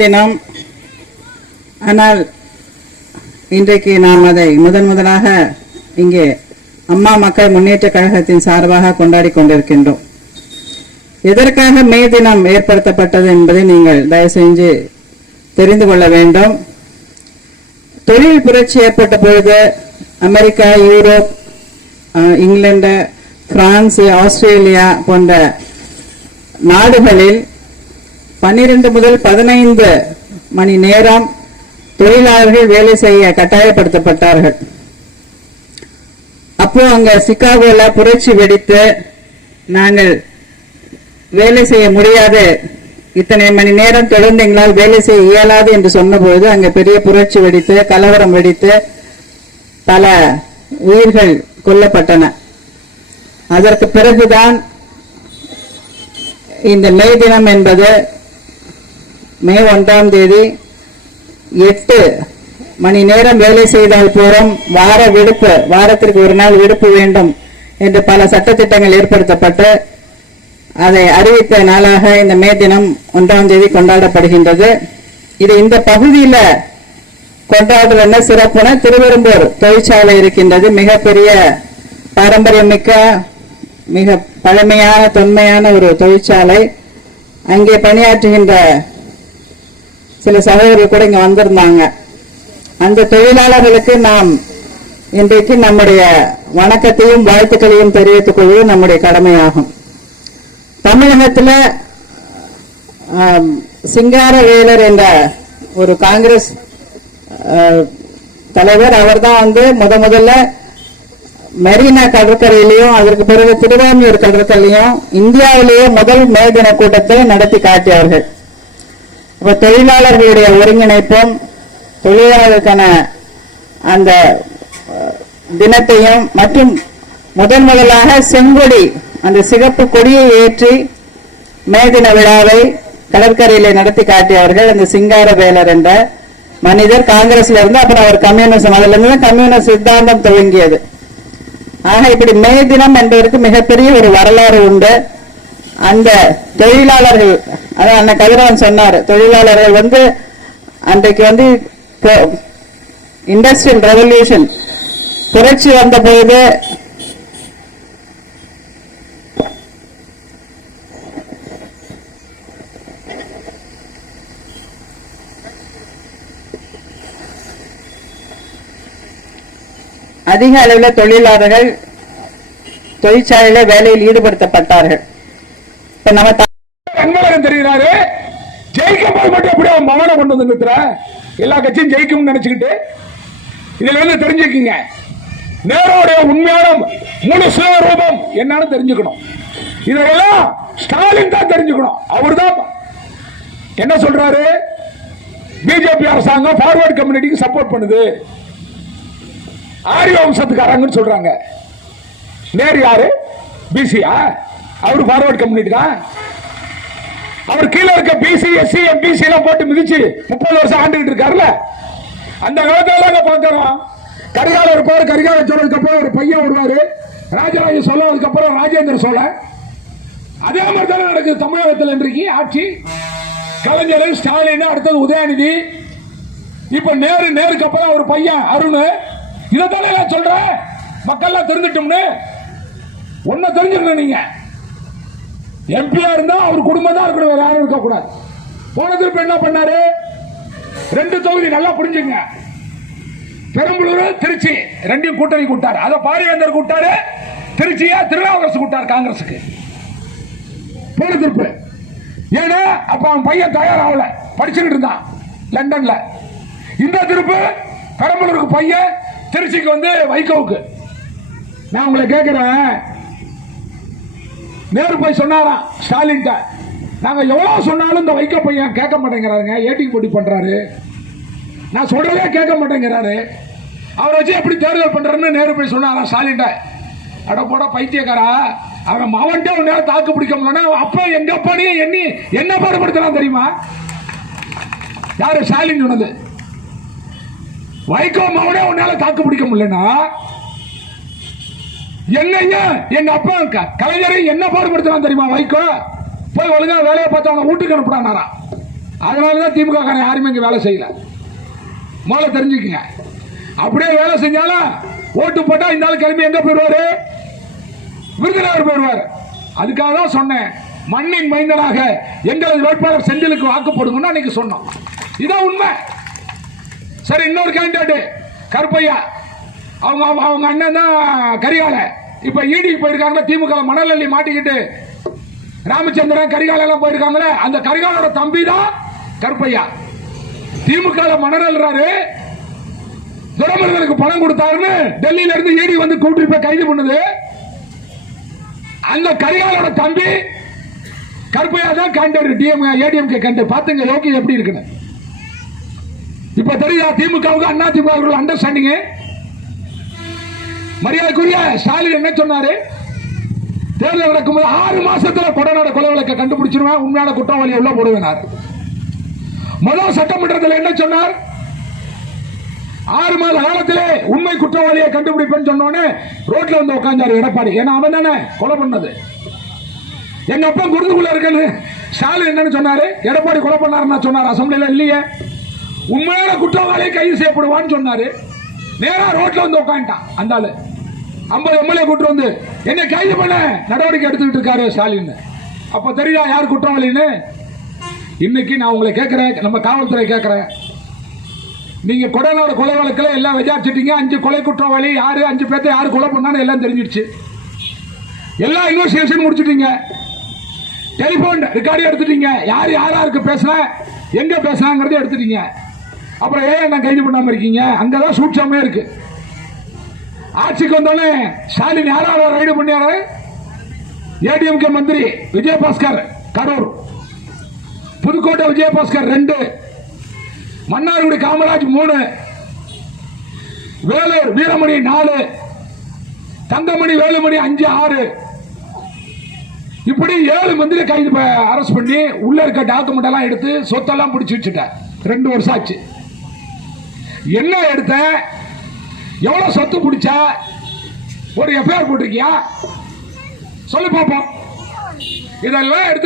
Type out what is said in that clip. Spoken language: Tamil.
தினம். ஆனால் இன்றைக்கு நாம் அதை முதலாக இங்கே அம்மா மக்கள் முன்னேற்ற கழகத்தின் சார்பாக கொண்டாடி கொண்டிருக்கின்றோம். எதற்காக மே தினம் ஏற்படுத்தப்பட்டது என்பதை நீங்கள் தயவு செஞ்சு தெரிந்து கொள்ள வேண்டும். தொழில் புரட்சி ஏற்பட்ட பொழுது America, Europe, England, France, Australia போன்ற நாடுகளில் 12 முதல் 15 மணி நேரம் தொழிலாளர்கள் வேலை செய்ய கட்டாயப்படுத்தப்பட்டார்கள். அப்போ அங்க சிகாகோல புரட்சி வெடித்து நாங்கள் வேலை செய்ய முடியாது, இத்தனை மணி நேரம் தொடர்ந்து எங்களால் வேலை செய்ய இயலாது என்று சொன்னபோது அங்க பெரிய புரட்சி வெடித்து கலவரம் வெடித்து பல உயிர்கள் கொல்லப்பட்டன. அதற்கு பிறகுதான் இந்த மே தினம் என்பது மே 1ஆம் தேதி 8 மணி நேரம் வேலை செய்தால் போறோம், வார விடுப்பு, வாரத்திற்கு ஒரு நாள் விடுப்பு வேண்டும் என்று பல சட்டத்திட்டங்கள் ஏற்படுத்தப்பட்டு அதை அறிவித்த நாளாக இந்த மே தினம் 1ஆம் தேதி கொண்டாடப்படுகின்றது. இது இந்த பகுதியில் கொண்டாடுற என்ன சிறப்புனா, திருவெரும்பூர் தொழிற்சாலை இருக்கின்றது. மிகப்பெரிய பாரம்பரியமிக்க மிக பழமையான தொன்மையான ஒரு தொழிற்சாலை. அங்கே பணியாற்றுகின்ற சில சகோதரர்கள் கூட இங்க வந்திருந்தாங்க. அந்த தொழிலாளர்களுக்கு நாம் இன்றைக்கு நம்முடைய வணக்கத்தையும் வாழ்த்துக்களையும் தெரிவித்துக் கொள்வது நம்முடைய கடமையாகும். தமிழகத்தில் சிங்காரவேலர் என்ற ஒரு காங்கிரஸ் தலைவர், அவர் தான் முதல்ல மெரினா கடற்கரையிலையும் அதற்கு பிறகு திருவான்மியூர் கடற்கரையிலையும் இந்தியாவிலேயே முதல் மே தின கூட்டத்தை நடத்தி காட்டியவர்கள். இப்ப தொழிலாளர்களுடைய ஒருங்கிணைப்பும் தொழிலாளர்களுக்கான அந்த தினத்தையும் மற்றும் முதலாக செங்கொடி, அந்த சிகப்பு கொடியை ஏற்றி மே தின விழாவை கடற்கரையிலே நடத்தி காட்டியவர்கள் அந்த சிங்காரவேலர் என்ற மனிதர். காங்கிரஸ்ல இருந்து அப்புறம் அவர் கம்யூனிசம், அதுல இருந்து கம்யூனிஸ்ட் சித்தாந்தம் துவங்கியது. ஆக இப்படி மே தினம் என்பதற்கு மிகப்பெரிய ஒரு வரலாறு உண்டு. அந்த தொழிலாளர்கள், அதான் அண்ணன் கதிரவன் சொன்னார், தொழிலாளர்கள் அன்றைக்கு இண்டஸ்ட்ரியல் ரெவல்யூஷன் புரட்சி வந்த போது அதிக அளவில் தொழிலாளர்கள் தொழிற்சாலையில வேலையில் ஈடுபடுத்தப்பட்டார்கள். இப்ப நம்ம அன்பழகன் தெரிகிறாரு, ஜெயிக்கும் போது மட்டும் எப்படி அவன் மகனை கொண்டு வந்து நிறுத்துற, எல்லா கட்சியும் ஜெயிக்கும் நினைச்சுக்கிட்டு. இதுல தெரிஞ்சுக்கீங்க, நேருடைய உண்மையான முழு சுயரூபம் என்னன்னு தெரிஞ்சுக்கணும். இதெல்லாம் ஸ்டாலின் தான் தெரிஞ்சுக்கணும். அவர் தான் என்ன சொல்றாரு, பிஜேபி அரசாங்கம் ஃபார்வர்ட் கம்யூனிட்டிக்கு சப்போர்ட் பண்ணுது, ஆரிய வம்சத்துக்காரங்கன்னு சொல்றாங்க. நேரு யாரு, பிசியா? அவரு ஃபார்வர்ட் கம்யூனிட்டி தான். அவர் கீழே இருக்க பிசி, எஸ்சி, எம்பிசி எல்லாம் போட்டு மிதிச்சு 30 வருஷம் ஆண்டுகிட்டு இருக்காருல்ல. அந்த காலத்துல பாக்கிறோம், கரிகாலர் இருப்பாரு, கரிகாலர் சொல்றதுக்கு அப்புறம் ஒரு பையன் வருவாரு, ராஜராஜ சோழன், அதுக்கப்புறம் ராஜேந்திர சோழன். அதே மாதிரி தானே நடக்குது தமிழகத்தில் இன்றைக்கு ஆட்சி. கலைஞர், ஸ்டாலின், அடுத்தது உதயநிதி, இப்ப நேருக்கு அப்புறம் ஒரு பையன் அருண். இதைத்தானே நான் சொல்றேன், மக்கள் தெரிஞ்சிட்டோம்னு. ஒன்ன தெரிஞ்சுக்கணும், நீங்க எம்பியா இருந்தா அவர் குடும்பம் தான் இருக்கணும், வேற யாரும் இருக்க கூடாது. போன திருப்பி என்ன பண்ணாரு, 2 தொகுதி நல்லா புரிஞ்சுங்க, பெரம்பலூர், திருச்சி ரெண்டையும் கூட்டணி கூட்டாரு. அதை பாரிவேந்தர் கூட்டாரு, திருச்சியா திருநாவுக்கரசு கூட்டாரு காங்கிரசுக்கு. போன திருப்பு ஏன்னா அப்ப அவன் பையன் தயாராகல, படிச்சுக்கிட்டு இருந்தான் லண்டன்ல. இந்த திருப்பு பெரம்பலூருக்கு பையன், திருச்சிக்கு வைகோவுக்கு. நான் உங்களை கேட்கிறேன், நேரு போய் சொன்னாராம் ஸ்டாலின், நாங்க எவ்வளவு சொன்னாலும் இந்த வைகோ பையன் கேட்க மாட்டேங்கிறாருங்க, ஏடிக்கு போட்டி பண்றாரு, நான் சொல்றதே கேட்க மாட்டேங்கிறாரு, அவரை வச்சு எப்படி தேர்தல் பண்றாருன்னு நேரு போய் சொன்னாராம் ஸ்டாலின். அட போட பைத்தியக்காரா, அவன் மவன்ட்டே ஒரு நேரம் தாக்கு பிடிக்க முடியலன்னா அப்ப எங்க அப்பானே என்ன பாடுபடுத்தலாம் தெரியுமா? யாரு, ஸ்டாலின் சொன்னது. வைகோ மவனே உன்னால தாக்கு பிடிக்க முடியலன்னா என்னங்க எங்க அப்பா கலைஞரை என்ன பாடுபடுத்தலாம் தெரியுமா? வைகோ போய் ஒழுங்கா வேலையை பார்த்து அவனை வீட்டுக்கு அனுப்புறானாரா. அதனாலதான் திமுக காரன் யாருமே இங்க வேலை செய்யல. முதல்ல தெரிஞ்சுக்கங்க. அப்படியே வேலை செஞ்சாலும் ஓட்டு போட்டா இந்த ஆள் கிளம்பி எங்க போயிடுவாரு? விருதுநகர் போயிடுவார். அதுக்காக தான் சொன்னேன், மண்ணின் மைந்தனாக எங்களது வேட்பாளர் செந்திலுக்கு வாக்கு போடுங்கன்னா அன்னைக்கு சொன்னோம். இதான் உண்மை. சரி, இன்னொரு கேண்டிடேட் கருப்பையா, அவங்க அண்ணன் தான் கரிகால. இப்ப ஈடிக்கு போயிருக்காங்க. திமுக மணல் அள்ளி மாட்டிக்கிட்டு ராமச்சந்திரன் கரிகால எல்லாம் போயிருக்காங்களே, அந்த கரிகாலோட தம்பி தான் கருப்பையா. திமுக மணல் அள்ளுறாரு, துரைமுருகனுக்கு பணம் கொடுத்தாருன்னு டெல்லியில இருந்து ஈடி வந்து கூட்டிட்டு போய் கைது பண்ணுது. அந்த கரிகாலோட தம்பி கருப்பையா தான் கேண்டிடேட் ஏடிஎம்கே கேண்டிடேட். பாத்துங்க யோகி எப்படி இருக்குன்னு. இப்ப தெரியுதா திமுகவுக்கு அண்ணா திமுக அண்டர்ஸ்டாண்டிங்? மரியாதைக்குரிய ஸ்டாலின் என்ன சொன்னாரு? தேர்தல் நடக்கும்போது 6 மாசத்துல கொடநாடு கொலை வழக்கை கண்டுபிடிச்சிருவேன், உண்மையான குற்றவாளி உள்ள போடுவேனார். முதல் சட்டமன்றத்தில் என்ன சொன்னார்? 6 மாத காலத்திலே உண்மை குற்றவாளியை கண்டுபிடிப்பேன்னு சொன்னோன்னு ரோட்ல வந்து உட்கார்ந்தாரு எடப்பாடி. ஏன்னா அவன் தானே கொலை பண்ணது. எங்க அப்பா குருதுக்குள்ள இருக்குன்னு ஸ்டாலின் என்னன்னு சொன்னாரு? எடப்பாடி கொலை பண்ணாருன்னு சொன்னார் அசம்பிளில. இல்லையே, உண்மையான குற்றவாளியை கைது செய்யப்படுவான்னு சொன்னாரு. நேரா ரோட்ல வந்து உட்காந்துட்டான் அந்த ஆளு. 50 எம்எல்ஏ கூட்டு வந்து என்னை கைது பண்ண நடவடிக்கை எடுத்துக்கிட்டு இருக்காரு ஸ்டாலின். அப்ப தெரியுதா யார் குற்றவாளின்னு? இன்னைக்கு நான் உங்களை கேட்கிறேன், நம்ம காவல்துறை கேட்கிறேன், நீங்க கொடநாடு கொலை வழக்கில் எல்லாம் விசாரிச்சிட்டீங்க. 5 கொலை குற்றவாளி யாரு, 5 பேர்த்த யாரு கொலை பண்ணான்னு எல்லாம் தெரிஞ்சிடுச்சு. எல்லா இன்வெஸ்டிகேஷன் முடிச்சிட்டீங்க. டெலிபோன் ரெக்கார்டு எடுத்துட்டீங்க. யார் யாருக்கு பேசுனா எங்க பேசுனாங்கிறத எடுத்துட்டீங்க. அப்புறம் ஏன் நான் கைது பண்ணாம இருக்கீங்க? அங்கதான் சூட்சமே இருக்கு. ஆட்சிக்கு வந்தோடனே ஸ்டாலின் யாரால ரைடு பண்ணியாரு? ஏடிஎம்கே மந்திரி விஜயபாஸ்கர் கரூர், புதுக்கோட்டை விஜயபாஸ்கர் 2, மன்னார்குடி காமராஜ் 3, வேலூர் வீரமணி 4, தங்கமணி வேலுமணி 5, 6, இப்படி 7 மந்திரி கைது அரெஸ்ட் பண்ணி உள்ள இருக்க டாக்குமெண்ட் எல்லாம் எடுத்து சொத்தெல்லாம் பிடிச்சி வச்சுட்டேன். 2 வருஷம் ஆச்சு. என்ன எடுத்த? எவ்வளவு சொத்து பிடிச்சா? ஒரு எஃப்ஐஆர் போட்டிருக்கியா? சொல்லி பார்ப்போம். இதெல்லாம் எடுத்து